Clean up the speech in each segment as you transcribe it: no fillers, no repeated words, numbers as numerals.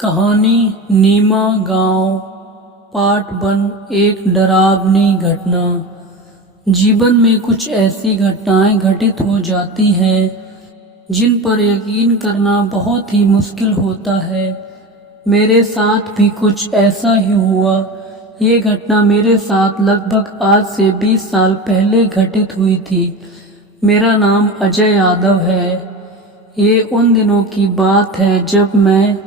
कहानी नीमा गांव पार्ट 1। एक डरावनी घटना। जीवन में कुछ ऐसी घटनाएं घटित हो जाती हैं जिन पर यकीन करना बहुत ही मुश्किल होता है। मेरे साथ भी कुछ ऐसा ही हुआ। ये घटना मेरे साथ लगभग आज से 20 साल पहले घटित हुई थी। मेरा नाम अजय यादव है। ये उन दिनों की बात है जब मैं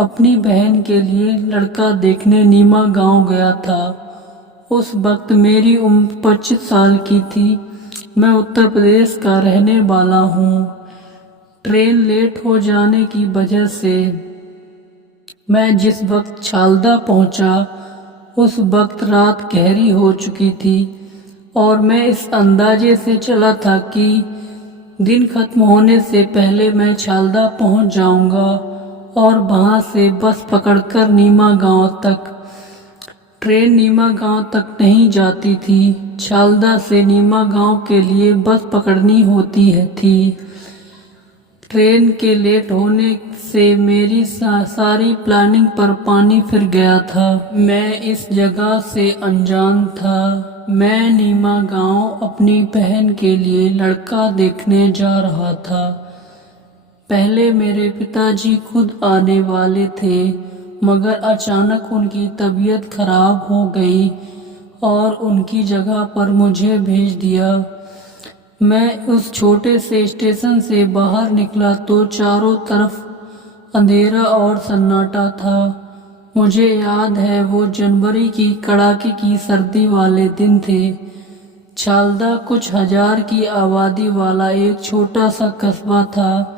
अपनी बहन के लिए लड़का देखने नीमा गांव गया था। उस वक्त मेरी उम्र 25 साल की थी। मैं उत्तर प्रदेश का रहने वाला हूँ। ट्रेन लेट हो जाने की वजह से मैं जिस वक्त छालदा पहुंचा उस वक्त रात गहरी हो चुकी थी और मैं इस अंदाजे से चला था कि दिन खत्म होने से पहले मैं छालदा पहुंच जाऊंगा और वहां से बस पकड़कर नीमा गांव तक। ट्रेन नीमा गांव तक नहीं जाती थी। छालदा से नीमा गांव के लिए बस पकड़नी होती थी। ट्रेन के लेट होने से मेरी सारी प्लानिंग पर पानी फिर गया था। मैं इस जगह से अनजान था। मैं नीमा गांव अपनी बहन के लिए लड़का देखने जा रहा था। पहले मेरे पिताजी खुद आने वाले थे, मगर अचानक उनकी तबीयत खराब हो गई और उनकी जगह पर मुझे भेज दिया। मैं उस छोटे से स्टेशन से बाहर निकला तो चारों तरफ अंधेरा और सन्नाटा था। मुझे याद है वो जनवरी की कड़ाके की सर्दी वाले दिन थे। छालदा कुछ हजार की आबादी वाला एक छोटा सा कस्बा था।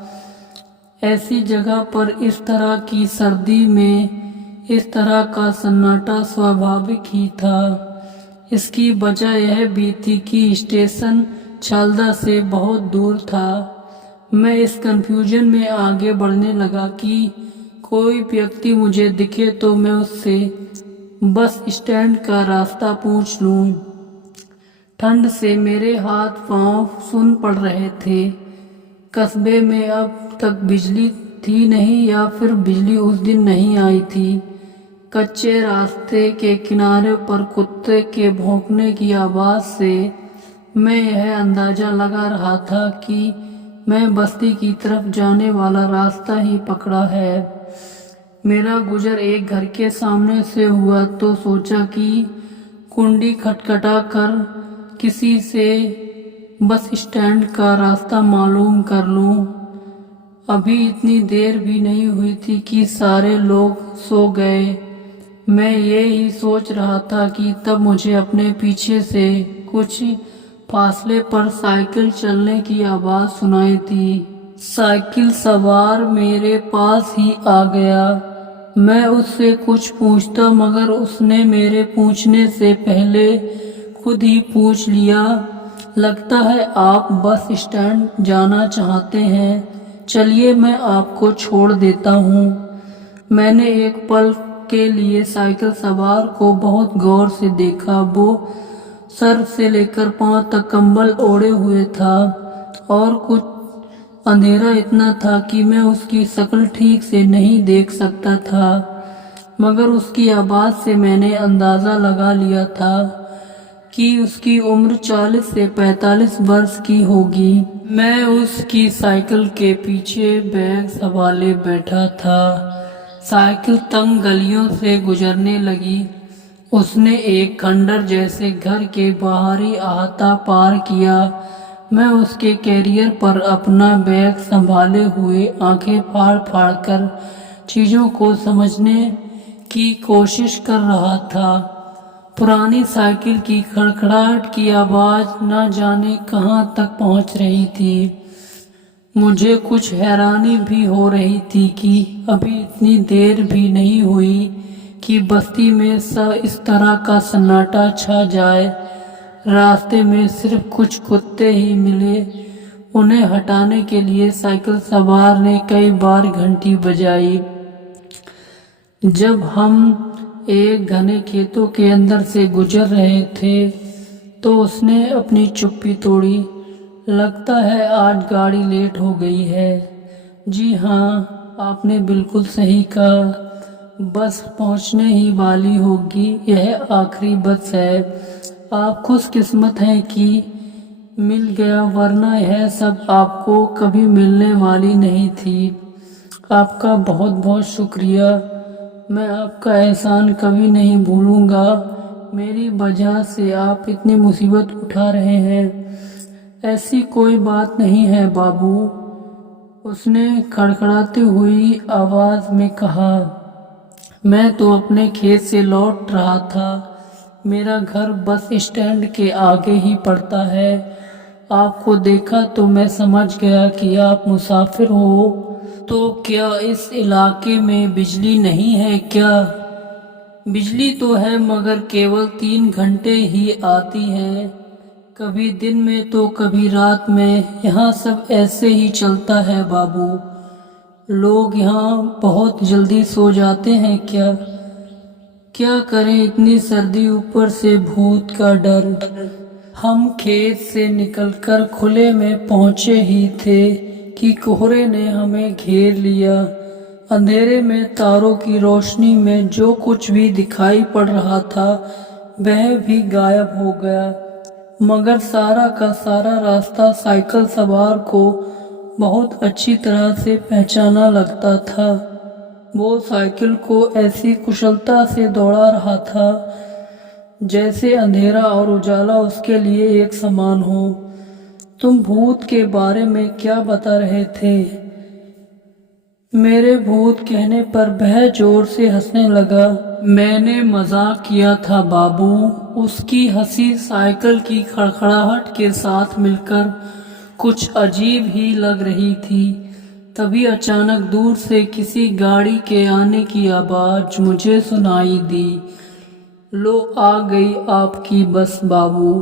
ऐसी जगह पर इस तरह की सर्दी में इस तरह का सन्नाटा स्वाभाविक ही था। इसकी वजह यह भी थी कि स्टेशन छालदा से बहुत दूर था। मैं इस कंफ्यूजन में आगे बढ़ने लगा कि कोई व्यक्ति मुझे दिखे तो मैं उससे बस स्टैंड का रास्ता पूछ लूं। ठंड से मेरे हाथ पांव सुन पड़ रहे थे। कस्बे में अब तक बिजली थी नहीं या फिर बिजली उस दिन नहीं आई थी। कच्चे रास्ते के किनारे पर कुत्ते के भौंकने की आवाज से मैं यह अंदाजा लगा रहा था कि मैं बस्ती की तरफ जाने वाला रास्ता ही पकड़ा है। मेरा गुजर एक घर के सामने से हुआ तो सोचा कि कुंडी खटखटा कर किसी से बस स्टैंड का रास्ता मालूम कर लूं। अभी इतनी देर भी नहीं हुई थी कि सारे लोग सो गए। मैं ये ही सोच रहा था कि तब मुझे अपने पीछे से कुछ फासले पर साइकिल चलने की आवाज सुनाई दी। साइकिल सवार मेरे पास ही आ गया। मैं उससे कुछ पूछता मगर उसने मेरे पूछने से पहले खुद ही पूछ लिया। लगता है आप बस स्टैंड जाना चाहते हैं। चलिए मैं आपको छोड़ देता हूँ। मैंने एक पल के लिए साइकिल सवार को बहुत गौर से देखा। वो सर से लेकर पांव तक कंबल ओढ़े हुए था और कुछ अंधेरा इतना था कि मैं उसकी शक्ल ठीक से नहीं देख सकता था, मगर उसकी आवाज से मैंने अंदाजा लगा लिया था कि उसकी उम्र 40 से 45 वर्ष की होगी। मैं उसकी साइकिल के पीछे बैग संभाले बैठा था। साइकिल तंग गलियों से गुजरने लगी। उसने एक खंडर जैसे घर के बाहरी अहाता पार किया। मैं उसके कैरियर पर अपना बैग संभाले हुए आंखें फाड़ फाड़ कर चीजों को समझने की कोशिश कर रहा था। पुरानी साइकिल की खड़खड़ाहट की आवाज न जाने कहां तक पहुंच रही थी। मुझे कुछ हैरानी भी हो रही थी कि अभी इतनी देर भी नहीं हुई कि बस्ती में इस तरह का सन्नाटा छा जाए। रास्ते में सिर्फ कुछ कुत्ते ही मिले। उन्हें हटाने के लिए साइकिल सवार ने कई बार घंटी बजाई। जब हम एक घने खेतों के अंदर से गुजर रहे थे तो उसने अपनी चुप्पी तोड़ी। लगता है आज गाड़ी लेट हो गई है। जी हाँ, आपने बिल्कुल सही कहा। बस पहुंचने ही वाली होगी, यह आखिरी बस है। आप खुशकिस्मत हैं कि मिल गया, वरना यह सब आपको कभी मिलने वाली नहीं थी। आपका बहुत बहुत शुक्रिया। मैं आपका एहसान कभी नहीं भूलूंगा। मेरी वजह से आप इतनी मुसीबत उठा रहे हैं। ऐसी कोई बात नहीं है बाबू, उसने खड़खड़ाती हुई आवाज में कहा। मैं तो अपने खेत से लौट रहा था। मेरा घर बस स्टैंड के आगे ही पड़ता है। आपको देखा तो मैं समझ गया कि आप मुसाफिर हो। तो क्या इस इलाके में बिजली नहीं है क्या? बिजली तो है, मगर केवल 3 घंटे ही आती है। कभी दिन में तो कभी रात में। यहाँ सब ऐसे ही चलता है बाबू। लोग यहाँ बहुत जल्दी सो जाते हैं क्या? क्या करें, इतनी सर्दी, ऊपर से भूत का डर। हम खेत से निकलकर खुले में पहुँचे ही थे कि कोहरे ने हमें घेर लिया। अंधेरे में तारों की रोशनी में जो कुछ भी दिखाई पड़ रहा था वह भी गायब हो गया, मगर सारा का सारा रास्ता साइकिल सवार को बहुत अच्छी तरह से पहचाना लगता था। वो साइकिल को ऐसी कुशलता से दौड़ा रहा था जैसे अंधेरा और उजाला उसके लिए एक समान हो। तुम भूत के बारे में क्या बता रहे थे? मेरे भूत कहने पर वह जोर से हंसने लगा। मैंने मजाक किया था बाबू। उसकी हंसी साइकिल की खड़खड़ाहट के साथ मिलकर कुछ अजीब ही लग रही थी। तभी अचानक दूर से किसी गाड़ी के आने की आवाज मुझे सुनाई दी। लो आ गई आपकी बस बाबू,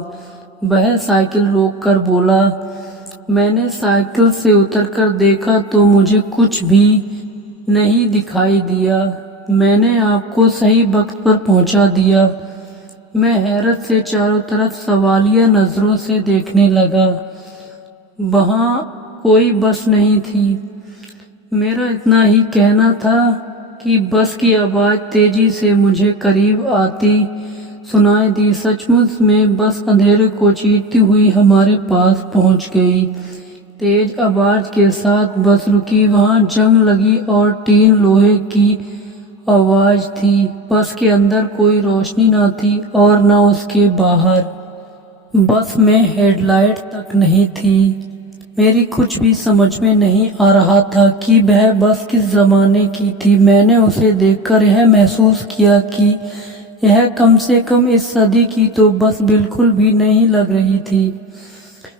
वह साइकिल रोककर बोला। मैंने साइकिल से उतरकर देखा तो मुझे कुछ भी नहीं दिखाई दिया। मैंने आपको सही वक्त पर पहुंचा दिया। मैं हैरत से चारों तरफ सवालिया नजरों से देखने लगा। वहां कोई बस नहीं थी। मेरा इतना ही कहना था कि बस की आवाज तेजी से मुझे करीब आती सुनाई दी। सचमुच में बस अंधेरे को चीरती हुई हमारे पास पहुंच गई। तेज आवाज के साथ बस रुकी। वहां जंग लगी और टीन लोहे की आवाज थी। बस के अंदर कोई रोशनी ना थी और ना उसके बाहर। बस में हेडलाइट तक नहीं थी। मेरी कुछ भी समझ में नहीं आ रहा था कि वह बस किस जमाने की थी। मैंने उसे देखकर यह महसूस किया कि यह कम से कम इस सदी की तो बस बिल्कुल भी नहीं लग रही थी।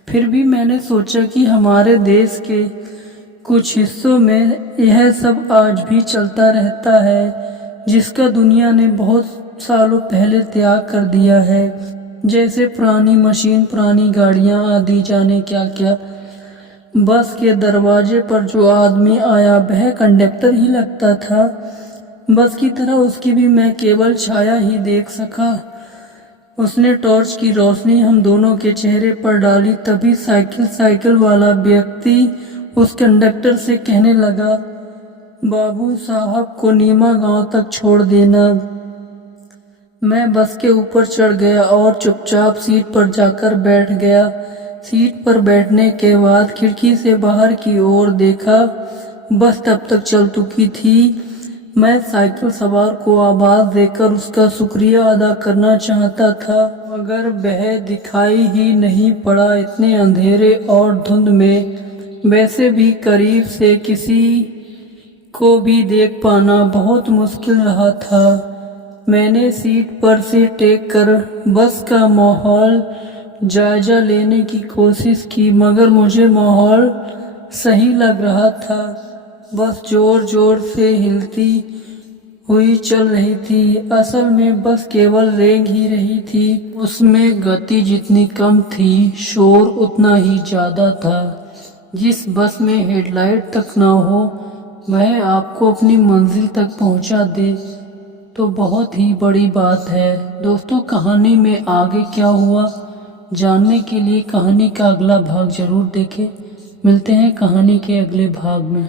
फिर भी मैंने सोचा कि हमारे देश के कुछ हिस्सों में यह सब आज भी चलता रहता है, जिसका दुनिया ने बहुत सालों पहले त्याग कर दिया है, जैसे पुरानी मशीन, पुरानी गाड़ियां आदि, जाने क्या क्या। बस के दरवाजे पर जो आदमी आया वह कंडक्टर ही लगता था। बस की तरह उसकी भी मैं केवल छाया ही देख सका। उसने टॉर्च की रोशनी हम दोनों के चेहरे पर डाली। तभी साइकिल वाला व्यक्ति उस कंडक्टर से कहने लगा, बाबू साहब को नीमा गांव तक छोड़ देना। मैं बस के ऊपर चढ़ गया और चुपचाप सीट पर जाकर बैठ गया। सीट पर बैठने के बाद खिड़की से बाहर की ओर देखा। बस तब तक चल चुकी थी। मैं साइकिल सवार को आवाज देकर उसका शुक्रिया अदा करना चाहता था, मगर वह दिखाई ही नहीं पड़ा इतने अंधेरे और धुंध में। वैसे भी करीब से किसी को भी देख पाना बहुत मुश्किल रहा था। मैंने सीट पर से टेक कर बस का माहौल जायजा लेने की कोशिश की, मगर मुझे माहौल सही लग रहा था। बस जोर जोर से हिलती हुई चल रही थी। असल में बस केवल रेंग ही रही थी। उसमें गति जितनी कम थी, शोर उतना ही ज्यादा था। जिस बस में हेडलाइट तक ना हो वह आपको अपनी मंजिल तक पहुंचा दे तो बहुत ही बड़ी बात है। दोस्तों, कहानी में आगे क्या हुआ जानने के लिए कहानी का अगला भाग जरूर देखें। मिलते हैं कहानी के अगले भाग में।